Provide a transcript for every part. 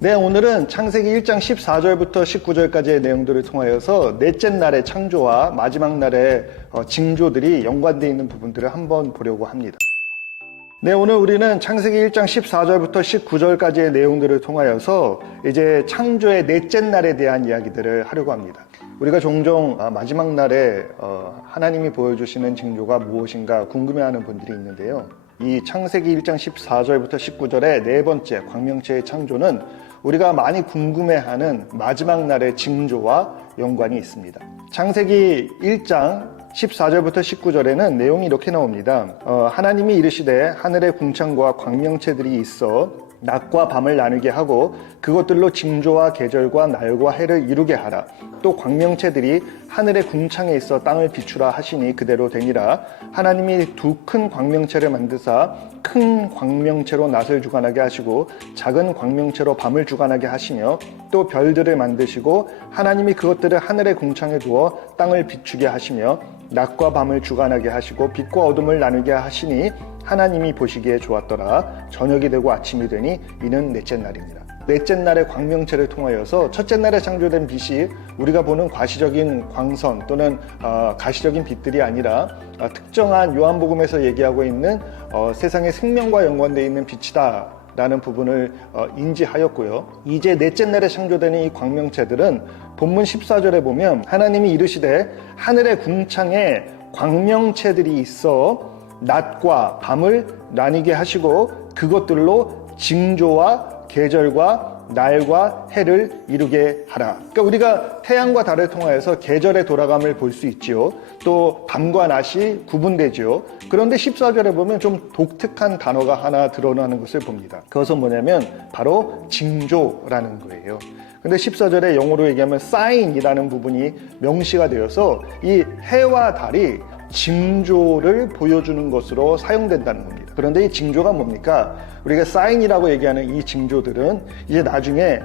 네, 오늘은 창세기 1장 14절부터 19절까지의 내용들을 통하여서 넷째 날의 창조와 마지막 날의 징조들이 연관되어 있는 부분들을 한번 보려고 합니다. 네, 오늘 우리는 창세기 1장 14절부터 19절까지의 내용들을 통하여서 이제 창조의 넷째 날에 대한 이야기들을 하려고 합니다. 우리가 종종 마지막 날에 하나님이 보여주시는 징조가 무엇인가 궁금해하는 분들이 있는데요. 이 창세기 1장 14절부터 19절의 네 번째 광명체의 창조는 우리가 많이 궁금해하는 마지막 날의 징조와 연관이 있습니다. 창세기 1장 14절부터 19절에는 내용이 이렇게 나옵니다. 하나님이 이르시되 하늘의 궁창과 광명체들이 있어 낮과 밤을 나누게 하고 그것들로 징조와 계절과 날과 해를 이루게 하라. 또 광명체들이 하늘의 궁창에 있어 땅을 비추라 하시니 그대로 되니라. 하나님이 두 큰 광명체를 만드사 큰 광명체로 낮을 주관하게 하시고 작은 광명체로 밤을 주관하게 하시며 또 별들을 만드시고 하나님이 그것들을 하늘의 궁창에 두어 땅을 비추게 하시며 낮과 밤을 주관하게 하시고 빛과 어둠을 나누게 하시니 하나님이 보시기에 좋았더라. 저녁이 되고 아침이 되니 이는 넷째 날입니다. 넷째 날의 광명체를 통하여서 첫째 날에 창조된 빛이 우리가 보는 과시적인 광선 또는 가시적인 빛들이 아니라 특정한 요한복음에서 얘기하고 있는 세상의 생명과 연관되어 있는 빛이다 라는 부분을 인지하였고요. 이제 넷째 날에 창조되는 이 광명체들은 본문 14절에 보면 하나님이 이르시되 하늘의 궁창에 광명체들이 있어 낮과 밤을 나뉘게 하시고 그것들로 징조와 계절과 날과 해를 이루게 하라. 그러니까 우리가 태양과 달을 통하여서 계절의 돌아감을 볼 수 있지요. 또 밤과 낮이 구분되지요. 그런데 14절에 보면 좀 독특한 단어가 하나 드러나는 것을 봅니다. 그것은 뭐냐면 바로 징조라는 거예요. 근데 14절에 영어로 얘기하면 sign이라는 부분이 명시가 되어서 이 해와 달이 징조를 보여주는 것으로 사용된다는 겁니다. 그런데 이 징조가 뭡니까? 우리가 사인이라고 얘기하는 이 징조들은 이제 나중에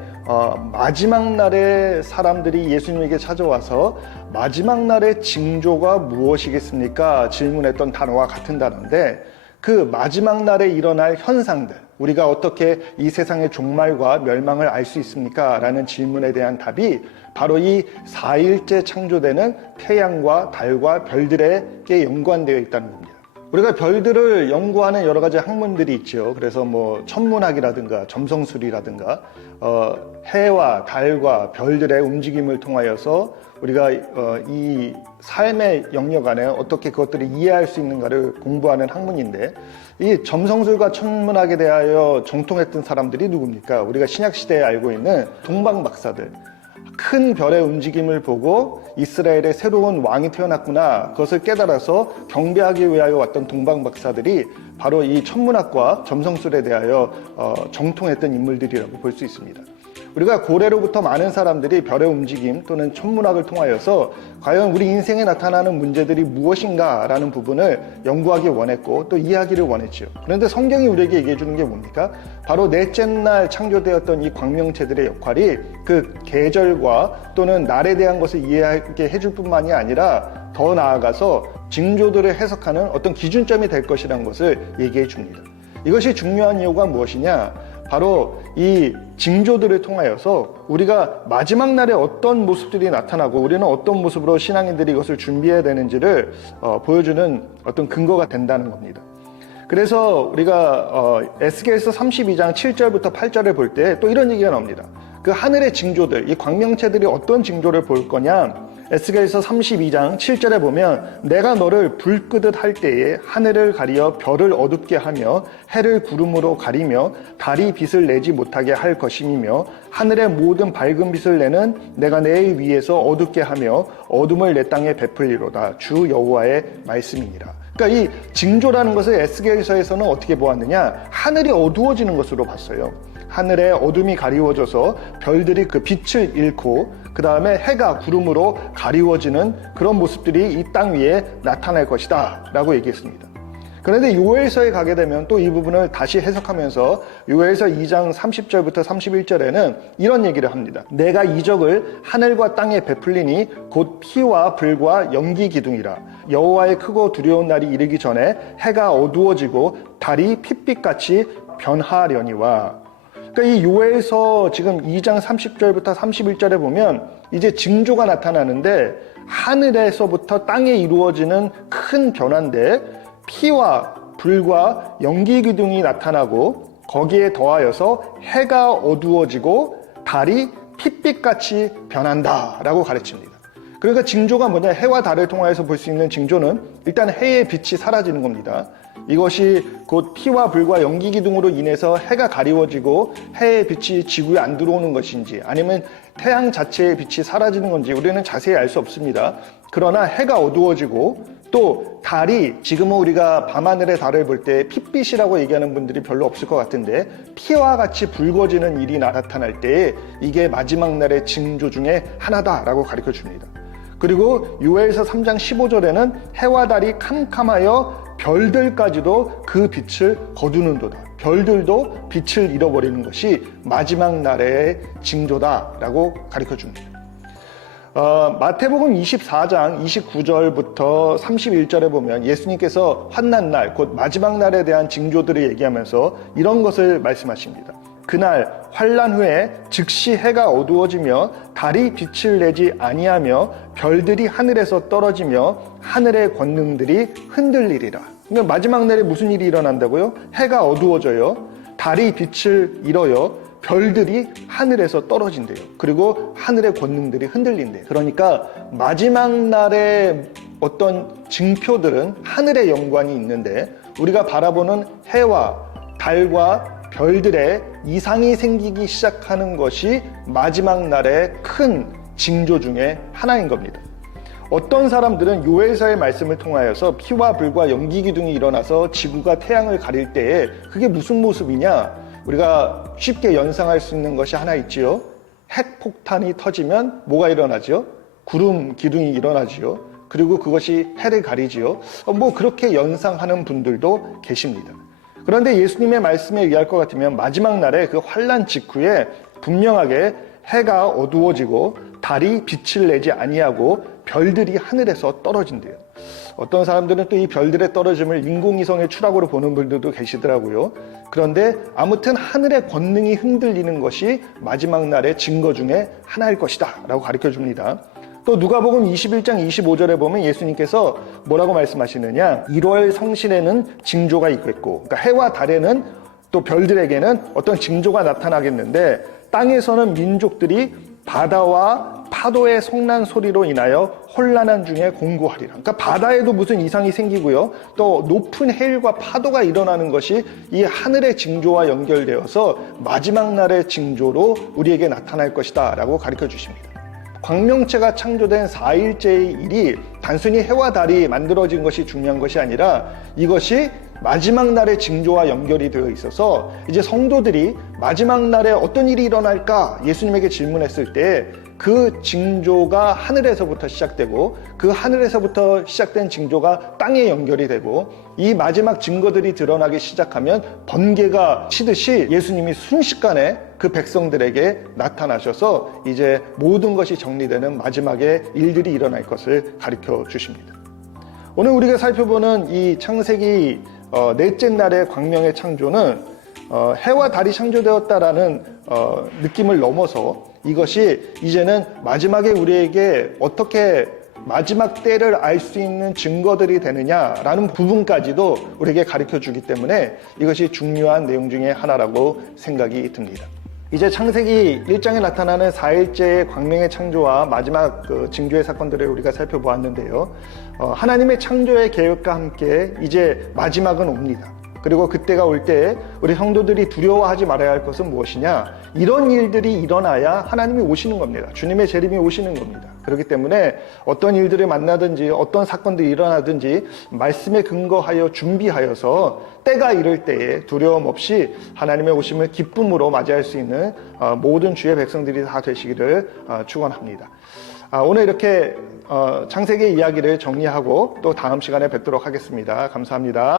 마지막 날에 사람들이 예수님에게 찾아와서 마지막 날의 징조가 무엇이겠습니까? 질문했던 단어와 같은 단어인데 그 마지막 날에 일어날 현상들, 우리가 어떻게 이 세상의 종말과 멸망을 알 수 있습니까? 라는 질문에 대한 답이 바로 이 4일째 창조되는 태양과 달과 별들에게 연관되어 있다는 겁니다. 우리가 별들을 연구하는 여러 가지 학문들이 있죠. 그래서 뭐 천문학이라든가 점성술이라든가 해와 달과 별들의 움직임을 통하여서 우리가 이 삶의 영역 안에 어떻게 그것들을 이해할 수 있는가를 공부하는 학문인데 이 점성술과 천문학에 대하여 정통했던 사람들이 누굽니까? 우리가 신약시대에 알고 있는 동방박사들. 큰 별의 움직임을 보고 이스라엘에 새로운 왕이 태어났구나 그것을 깨달아서 경배하기 위하여 왔던 동방박사들이 바로 이 천문학과 점성술에 대하여 정통했던 인물들이라고 볼 수 있습니다. 우리가 고래로부터 많은 사람들이 별의 움직임 또는 천문학을 통하여서 과연 우리 인생에 나타나는 문제들이 무엇인가 라는 부분을 연구하기 원했고 또 이해하기를 원했죠. 그런데 성경이 우리에게 얘기해 주는 게 뭡니까? 바로 넷째 날 창조되었던 이 광명체들의 역할이 그 계절과 또는 날에 대한 것을 이해하게 해줄 뿐만이 아니라 더 나아가서 징조들을 해석하는 어떤 기준점이 될 것이라는 것을 얘기해 줍니다. 이것이 중요한 이유가 무엇이냐? 바로 이 징조들을 통하여서 우리가 마지막 날에 어떤 모습들이 나타나고 우리는 어떤 모습으로 신앙인들이 이것을 준비해야 되는지를 보여주는 어떤 근거가 된다는 겁니다. 그래서 우리가 에스겔서 32장 7절부터 8절을 볼 때 또 이런 얘기가 나옵니다. 그 하늘의 징조들, 이 광명체들이 어떤 징조를 볼 거냐? 에스겔서 32장 7절에 보면 내가 너를 불 끄듯 할 때에 하늘을 가리어 별을 어둡게 하며 해를 구름으로 가리며 달이 빛을 내지 못하게 할 것임이며 하늘의 모든 밝은 빛을 내는 내가 내 위에서 어둡게 하며 어둠을 내 땅에 베풀리로다. 주 여호와의 말씀이니라. 그러니까 이 징조라는 것을 에스겔서에서는 어떻게 보았느냐? 하늘이 어두워지는 것으로 봤어요. 하늘에 어둠이 가리워져서 별들이 그 빛을 잃고 그 다음에 해가 구름으로 가리워지는 그런 모습들이 이 땅 위에 나타날 것이다 라고 얘기했습니다. 그런데 요엘서에 가게 되면 또 이 부분을 다시 해석하면서 요엘서 2장 30절부터 31절에는 이런 얘기를 합니다. 내가 이적을 하늘과 땅에 베풀리니 곧 피와 불과 연기 기둥이라. 여호와의 크고 두려운 날이 이르기 전에 해가 어두워지고 달이 핏빛같이 변하려니와. 그러니까 이 요엘서 지금 2장 30절부터 31절에 보면 이제 징조가 나타나는데 하늘에서부터 땅에 이루어지는 큰 변화인데 피와 불과 연기 기둥이 나타나고 거기에 더하여서 해가 어두워지고 달이 핏빛같이 변한다라고 가르칩니다. 그러니까 징조가 뭐냐? 해와 달을 통하여서 볼 수 있는 징조는 일단 해의 빛이 사라지는 겁니다. 이것이 곧 피와 불과 연기 기둥으로 인해서 해가 가리워지고 해의 빛이 지구에 안 들어오는 것인지 아니면 태양 자체의 빛이 사라지는 건지 우리는 자세히 알 수 없습니다. 그러나 해가 어두워지고 또 달이 지금은 우리가 밤하늘의 달을 볼 때 핏빛이라고 얘기하는 분들이 별로 없을 것 같은데 피와 같이 붉어지는 일이 나타날 때 이게 마지막 날의 징조 중에 하나다라고 가르쳐 줍니다. 그리고 요엘서 3장 15절에는 해와 달이 캄캄하여 별들까지도 그 빛을 거두는도다. 별들도 빛을 잃어버리는 것이 마지막 날의 징조다라고 가르쳐 줍니다. 마태복음 24장 29절부터 31절에 보면 예수님께서 환난 날, 곧 마지막 날에 대한 징조들을 얘기하면서 이런 것을 말씀하십니다. 그날 환난 후에 즉시 해가 어두워지며 달이 빛을 내지 아니하며 별들이 하늘에서 떨어지며 하늘의 권능들이 흔들리리라. 그러니까 마지막 날에 무슨 일이 일어난다고요? 해가 어두워져요. 달이 빛을 잃어요. 별들이 하늘에서 떨어진대요. 그리고 하늘의 권능들이 흔들린대요. 그러니까 마지막 날의 어떤 징표들은 하늘의 연관이 있는데 우리가 바라보는 해와 달과 별들의 이상이 생기기 시작하는 것이 마지막 날의 큰 징조 중에 하나인 겁니다. 어떤 사람들은 요엘서의 말씀을 통하여서 피와 불과 연기 기둥이 일어나서 지구가 태양을 가릴 때에 그게 무슨 모습이냐? 우리가 쉽게 연상할 수 있는 것이 하나 있지요. 핵폭탄이 터지면 뭐가 일어나죠? 구름 기둥이 일어나지요. 그리고 그것이 해를 가리지요. 뭐 그렇게 연상하는 분들도 계십니다. 그런데 예수님의 말씀에 의할 것 같으면 마지막 날에 그 환난 직후에 분명하게 해가 어두워지고 달이 빛을 내지 아니하고 별들이 하늘에서 떨어진대요. 어떤 사람들은 또 이 별들의 떨어짐을 인공위성의 추락으로 보는 분들도 계시더라고요. 그런데 아무튼 하늘의 권능이 흔들리는 것이 마지막 날의 증거 중에 하나일 것이다 라고 가르쳐 줍니다. 또 누가복음 21장 25절에 보면 예수님께서 뭐라고 말씀하시느냐? 1월 성신에는 징조가 있겠고, 그러니까 해와 달에는 또 별들에게는 어떤 징조가 나타나겠는데 땅에서는 민족들이 바다와 파도의 성난 소리로 인하여 혼란한 중에 공고하리라. 그러니까 바다에도 무슨 이상이 생기고요. 또 높은 해일과 파도가 일어나는 것이 이 하늘의 징조와 연결되어서 마지막 날의 징조로 우리에게 나타날 것이다 라고 가르쳐 주십니다. 광명체가 창조된 4일째의 일이 단순히 해와 달이 만들어진 것이 중요한 것이 아니라 이것이 마지막 날의 징조와 연결이 되어 있어서 이제 성도들이 마지막 날에 어떤 일이 일어날까 예수님에게 질문했을 때 그 징조가 하늘에서부터 시작되고 그 하늘에서부터 시작된 징조가 땅에 연결이 되고 이 마지막 증거들이 드러나기 시작하면 번개가 치듯이 예수님이 순식간에 그 백성들에게 나타나셔서 이제 모든 것이 정리되는 마지막에 일들이 일어날 것을 가르쳐 주십니다. 오늘 우리가 살펴보는 이 창세기 넷째 날의 광명의 창조는 해와 달이 창조되었다라는 느낌을 넘어서 이것이 이제는 마지막에 우리에게 어떻게 마지막 때를 알 수 있는 증거들이 되느냐라는 부분까지도 우리에게 가르쳐 주기 때문에 이것이 중요한 내용 중에 하나라고 생각이 듭니다. 이제 창세기 1장에 나타나는 4일째의 광명의 창조와 마지막 그 징조의 사건들을 우리가 살펴보았는데요. 하나님의 창조의 계획과 함께 이제 마지막은 옵니다. 그리고 그때가 올 때 우리 성도들이 두려워하지 말아야 할 것은 무엇이냐? 이런 일들이 일어나야 하나님이 오시는 겁니다. 주님의 재림이 오시는 겁니다. 그렇기 때문에 어떤 일들을 만나든지 어떤 사건들이 일어나든지 말씀에 근거하여 준비하여서 때가 이를 때에 두려움 없이 하나님의 오심을 기쁨으로 맞이할 수 있는 모든 주의 백성들이 다 되시기를 축원합니다. 오늘 이렇게 창세기 이야기를 정리하고 또 다음 시간에 뵙도록 하겠습니다. 감사합니다.